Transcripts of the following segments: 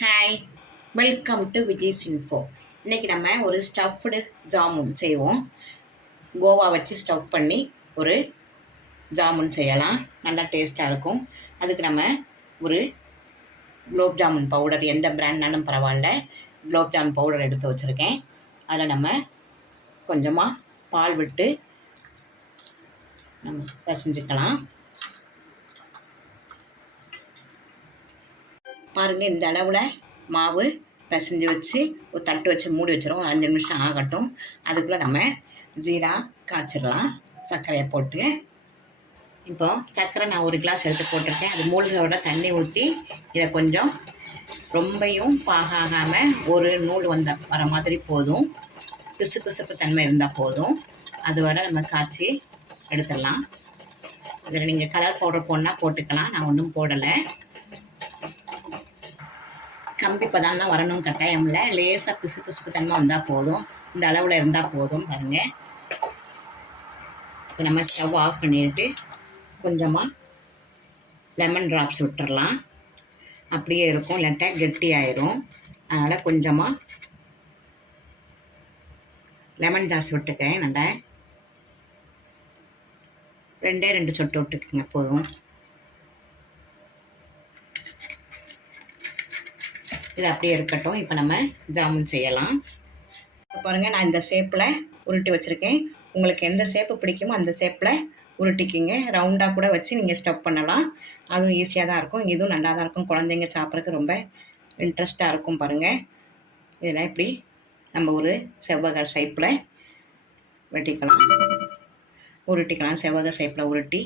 Hi, welcome to Vijay's info. இன்றைக்கி நம்ம ஒரு ஸ்டஃப்டு ஜாமுன் செய்வோம். கோவா வச்சு ஸ்டஃப் பண்ணி ஒரு ஜாமுன் செய்யலாம். நல்லா டேஸ்ட்டாக இருக்கும். அதுக்கு நம்ம ஒரு குலோப் ஜாமுன் பவுடர், எந்த பிராண்ட்னாலும் பரவாயில்ல, குலோப் ஜாமுன் பவுடர் எடுத்து வச்சுருக்கேன். அதில் நம்ம கொஞ்சமாக பால் விட்டு நம்ம பிசைஞ்சிக்கலாம். பாருங்கள், இந்த அளவில் மாவு பிசைஞ்சு வச்சு ஒரு தட்டு வச்சு மூடி வச்சிடும். ஒரு 5 நிமிஷம் ஆகட்டும். அதுக்குள்ளே நம்ம ஜீரா காய்ச்சிடலாம் சர்க்கரையை போட்டு. இப்போ சர்க்கரை நான் 1 கிளாஸ் எடுத்து போட்டிருக்கேன். அது மூழ்கிறோட தண்ணி ஊற்றி இதை கொஞ்சம் ரொம்பையும் பாகாமல் ஒரு நூல் வர மாதிரி போதும். பிசு பிசுப்பு தன்மை இருந்தால் போதும். அது வரை நம்ம காய்ச்சி எடுத்துடலாம். இதில் நீங்கள் கலர் பவுடர் போடனா போட்டுக்கலாம். நான் ஒன்றும் போடலை. கம்பி பதம்லாம் வரணும் கட்டாயம் இல்லை. லேசாக பிசு பிசுப்பு தன்மை வந்தால் போதும். இந்த அளவில் இருந்தால் போதும். பாருங்கள், இப்போ நம்ம ஸ்டவ் ஆஃப் பண்ணிட்டு கொஞ்சமாக லெமன் ட்ராப்ஸ் விட்டுறலாம். அப்படியே இருக்கும், இல்லாட்டா கெட்டி ஆயிரும். அதனால் கொஞ்சமாக லெமன் ஜாஸ் விட்டுக்கேன். நல்லா 2 சொட்டு விட்டுக்குங்க போதும். இது அப்படியே இருக்கட்டும். இப்போ நம்ம ஜாமுன் செய்யலாம். இப்போ பாருங்கள், நான் இந்த ஷேப்பில் உருட்டி வச்சுருக்கேன். உங்களுக்கு எந்த ஷேப்பு பிடிக்குமோ அந்த ஷேப்பில் உருட்டிக்கிங்க. ரவுண்டாக கூட வச்சு நீங்கள் ஸ்டஃப் பண்ணலாம். அதுவும் ஈஸியாக தான் இருக்கும். இதுவும் நல்லா தான் இருக்கும். குழந்தைங்க சாப்பிட்றதுக்கு ரொம்ப இன்ட்ரெஸ்ட்டாக இருக்கும். பாருங்கள், இதெல்லாம் இப்படி நம்ம ஒரு செவ்வக ஷேப்பில் உருட்டிக்கலாம். செவ்வக ஷேப்பில் உருட்டி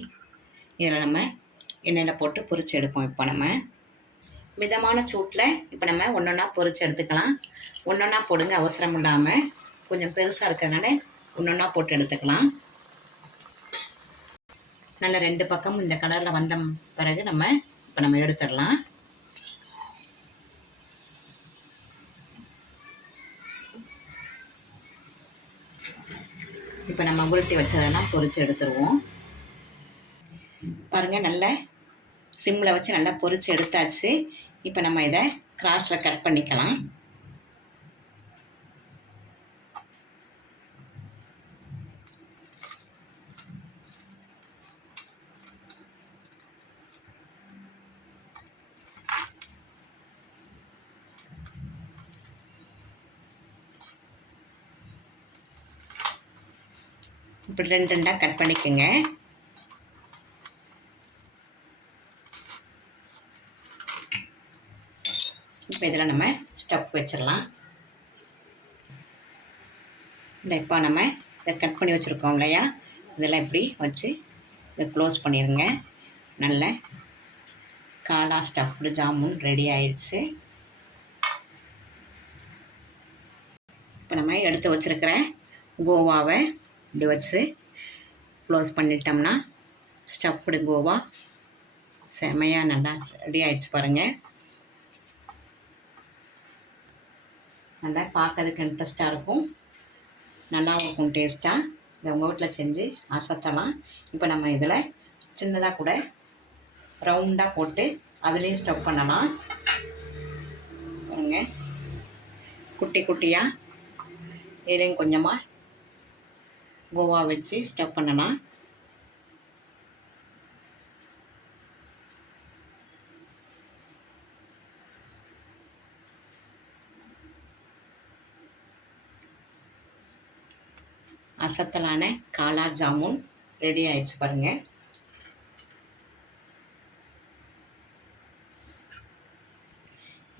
இதில் நம்ம எண்ணெயில் போட்டு பொரிச்சு எடுப்போம். இப்போ நம்ம மிதமான சூட்டில் இப்போ நம்ம ஒன்றொன்னா பொரிச்சு எடுத்துக்கலாம். ஒன்றொன்னா போடுங்க, அவசரம் இல்லாமல். கொஞ்சம் பெருசாக இருக்கிறதுனால ஒன்றொன்னா போட்டு எடுத்துக்கலாம். நல்ல 2 பக்கமும் இந்த கலரில் வந்த பிறகு இப்போ நம்ம எடுத்துடலாம். இப்போ நம்ம உருட்டி வச்சதெல்லாம் பொரிச்சு எடுத்துருவோம். பாருங்கள், நல்ல சிம்மில் வச்சு நல்லா பொரிச்சு எடுத்தாச்சு. இப்போ நம்ம இதை கிராஸில் கட் பண்ணிக்கலாம். இப்படி 2 கட் பண்ணிக்கோங்க. இப்போ இதில் நம்ம ஸ்டஃப் வச்சிடலாம். இல்லை, இப்போ நம்ம இதை கட் பண்ணி வச்சுருக்கோம் இல்லையா, இதெல்லாம் இப்படி வச்சு இதை க்ளோஸ் பண்ணிடுங்க. நல்ல காலா ஸ்டஃப்டு ஜாமுன் ரெடி ஆயிடுச்சு. இப்போ நம்ம எடுத்து வச்சுருக்கிற கோவாவை இப்படி வச்சு க்ளோஸ் பண்ணிட்டோம்னா ஸ்டஃப்டு கோவா செமையாக நல்லா ரெடி ஆயிடுச்சு. பாருங்கள், நல்லா பார்க்கறதுக்கு இன்ட்ரெஸ்ட்டாக இருக்கும். நல்லா இருக்கும் டேஸ்ட்டாக. இதை உங்கள் வீட்டில் செஞ்சு அசத்தலாம். இப்போ நம்ம இதில் சின்னதாக கூட ரவுண்டாக போட்டு அதுலேயும் ஸ்டஃப் பண்ணலாம். பாருங்க, குட்டி குட்டியாக இதுலேயும் கொஞ்சமாக கோவா வச்சு ஸ்டஃப் பண்ணலாம். அசத்தலான காலா ஜாமுன் ரெடி ஆயிடுச்சு. பாருங்கள்,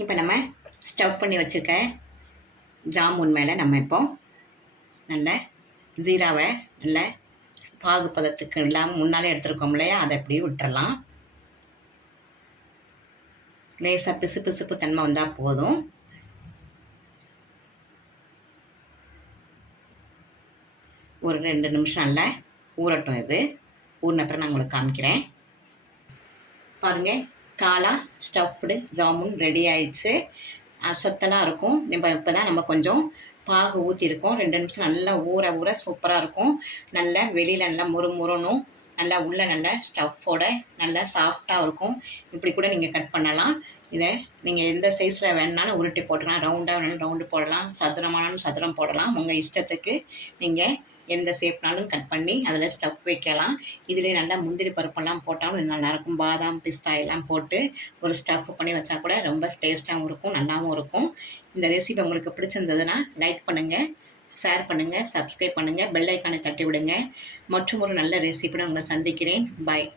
இப்போ நம்ம ஸ்டவ் பண்ணி வச்சுருக்க ஜாமுன் மேலே நம்ம இப்போ நல்ல ஜீராவை நல்ல பாகு பதத்துக்கு இல்லாமல் முன்னாலே எடுத்துருக்கோம் இல்லையா, அதை அப்படியே விட்டுறலாம். லேசாக பிசு பிசுப்பு தன்மை வந்தால் போதும். ஒரு 2 நிமிஷம் நல்லா ஊறட்டும். இது ஊறின அப்புறம் நான் உங்களுக்கு காமிக்கிறேன். பாருங்கள், காலா ஸ்டஃப்டு ஜாமுன் ரெடி ஆயிடுச்சு. அசத்தலாக இருக்கும். இப்போ தான் நம்ம கொஞ்சம் பாகு ஊற்றிருக்கோம். 2 நிமிஷம் நல்லா ஊற சூப்பராக இருக்கும். நல்லா வெளியில் நல்லா நல்லா உள்ள நல்லா ஸ்டஃப்போட நல்லா சாஃப்டாக இருக்கும். இப்படி கூட நீங்கள் கட் பண்ணலாம். இதை நீங்கள் எந்த சைஸில் வேணுனாலும் உருட்டி போட்டுக்கலாம். ரவுண்டாக வேணாலும் ரவுண்டு போடலாம், சதுரமானாலும் சதுரம் போடலாம். உங்கள் இஷ்டத்துக்கு நீங்கள் எந்த ஷேப்னாலும் கட் பண்ணி அதில் ஸ்டஃப் வைக்கலாம். இதிலே நல்லா முந்திரி பருப்பெல்லாம் போட்டாலும் நல்லாயிருக்கும். பாதாம் பிஸ்தா எல்லாம் போட்டு ஒரு ஸ்டஃப் பண்ணி வச்சா கூட ரொம்ப டேஸ்ட்டாகவும் இருக்கும், நல்லாவும் இருக்கும். இந்த ரெசிபி உங்களுக்கு பிடிச்சிருந்ததுன்னா லைக் பண்ணுங்கள், ஷேர் பண்ணுங்கள், சப்ஸ்கிரைப் பண்ணுங்கள், பெல் ஐக்கானை தட்டி விடுங்க. மற்றும் ஒரு நல்ல ரெசிபியுடன் உங்களை சந்திக்கிறேன். பாய்.